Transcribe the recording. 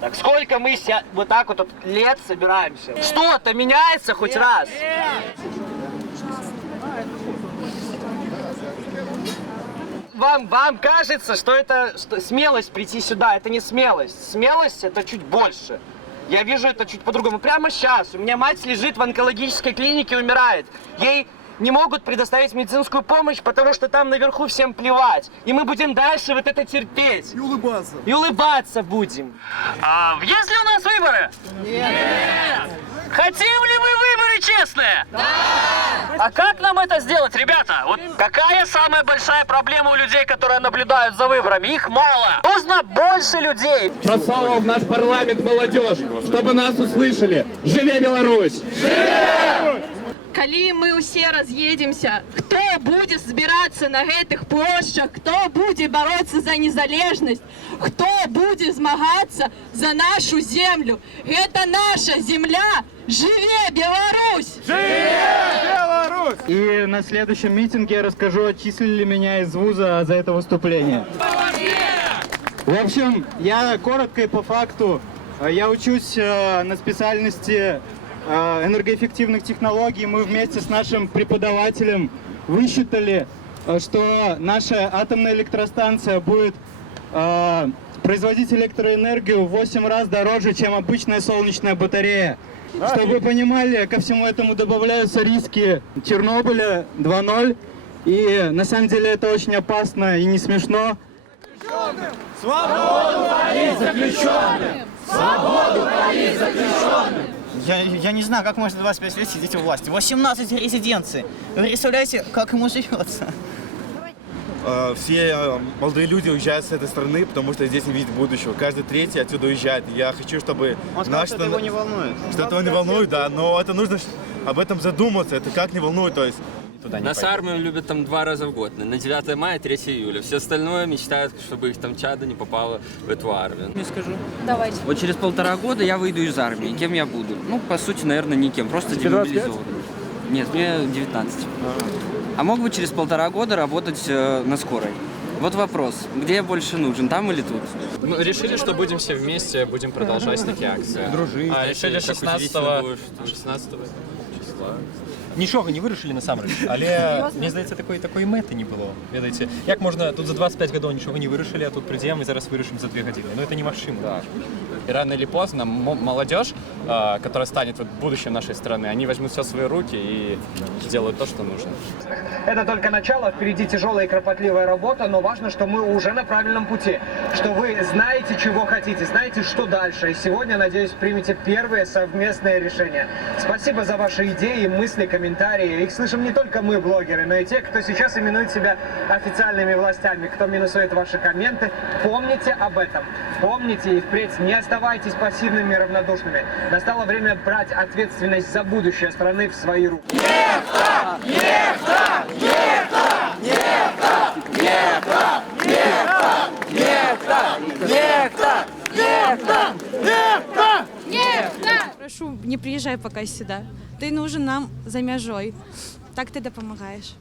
Так сколько мы вот так вот лет собираемся? Что-то меняется хоть раз? Вам кажется, что это смелость прийти сюда? Это не смелость. Смелость — это чуть больше. Я вижу это чуть по-другому. Прямо сейчас у меня мать лежит в онкологической клинике, умирает. Ей не могут предоставить медицинскую помощь, потому что там наверху всем плевать. И мы будем дальше вот это терпеть. И улыбаться. И улыбаться будем. Есть ли у нас выборы? Нет! Хотим ли мы выборы честные? Да! А как нам это сделать, ребята? Вот какая самая большая проблема у людей, которые наблюдают за выборами? Их мало. Нужно больше людей. Прослала в наш парламент молодежь, чтобы нас услышали. Живе Беларусь! Живе! Калі мы ўсе раз'едземся, хто будзе збірацца на гэтых плошчах, хто будзе бароцца за незалежнасць, хто будзе змагацца за нашу землю? Гэта наша земля! Живе Беларусь! Живе Беларусь! И на следующем митинге я расскажу, отчислили меня из вуза за это выступление. В общем, я коротко и по факту. Я учусь на специальности энергоэффективных технологий. Мы вместе с нашим преподавателем высчитали, что наша атомная электростанция будет производить электроэнергию в 8 раз дороже, чем обычная солнечная батарея. Чтобы вы понимали, ко всему этому добавляются риски Чернобыля 2.0. И на самом деле это очень опасно и не смешно. Свободу творить заключенным! Свободу творить заключенным! Я не знаю, как можно 25 лет сидеть у власти. 18 резиденций. Вы представляете, как ему живется? Все молодые люди уезжают с этой страны, потому что здесь не видят будущего. Каждый третий отсюда уезжает. Я хочу, чтобы... Он сказал, что это его не волнует. Что это его не волнует, да, но это нужно об этом задуматься. Это как не волнует, то есть... Нас армию любят там 2 раза в год, на 9 мая, 3 июля. Все остальное мечтают, чтобы их там чадо не попало в эту армию. Не скажу. Давайте. Вот через 1,5 года я выйду из армии. Кем я буду? Ну, по сути, наверное, никем. Просто демобилизован. Нет, мне 19. А мог бы через 1,5 года работать на скорой? Вот вопрос, где я больше нужен, там или тут? Ну, решили, что будем все вместе, будем продолжать такие акции. Дружить. Решили 16 числа. Нічого не вирішили насамрэч, але мне здаецца такой мэты не было. Ведаеце, як можна тут за 25 гадоў нічога не вырашылі, а тут прыйдзем і зараз вырашым за 2 гадзіны. Ну это немагчыма. Да. И рано или поздно молодежь, которая станет вот будущим нашей страны, они возьмут все в свои руки и сделают то, что нужно. Это только начало, впереди тяжелая и кропотливая работа, но важно, что мы уже на правильном пути, что вы знаете, чего хотите, знаете, что дальше. И сегодня, надеюсь, примете первые совместные решения. Спасибо за ваши идеи, мысли, комментарии. Их слышим не только мы, блогеры, но и те, кто сейчас именует себя официальными властями, кто минусует ваши комменты. Помните об этом. Помните и впредь не оставайтесь пассивными и равнодушными. Настало время брать ответственность за будущее страны в свои руки. Нефта! Нефта! Нефта! Нефта! Нефта! Нефта! Нефта! Нефта! Нефта! Нефта! Прошу, не приезжай пока сюда. Ты нужен нам за мяжой. Так ты допомагаешь.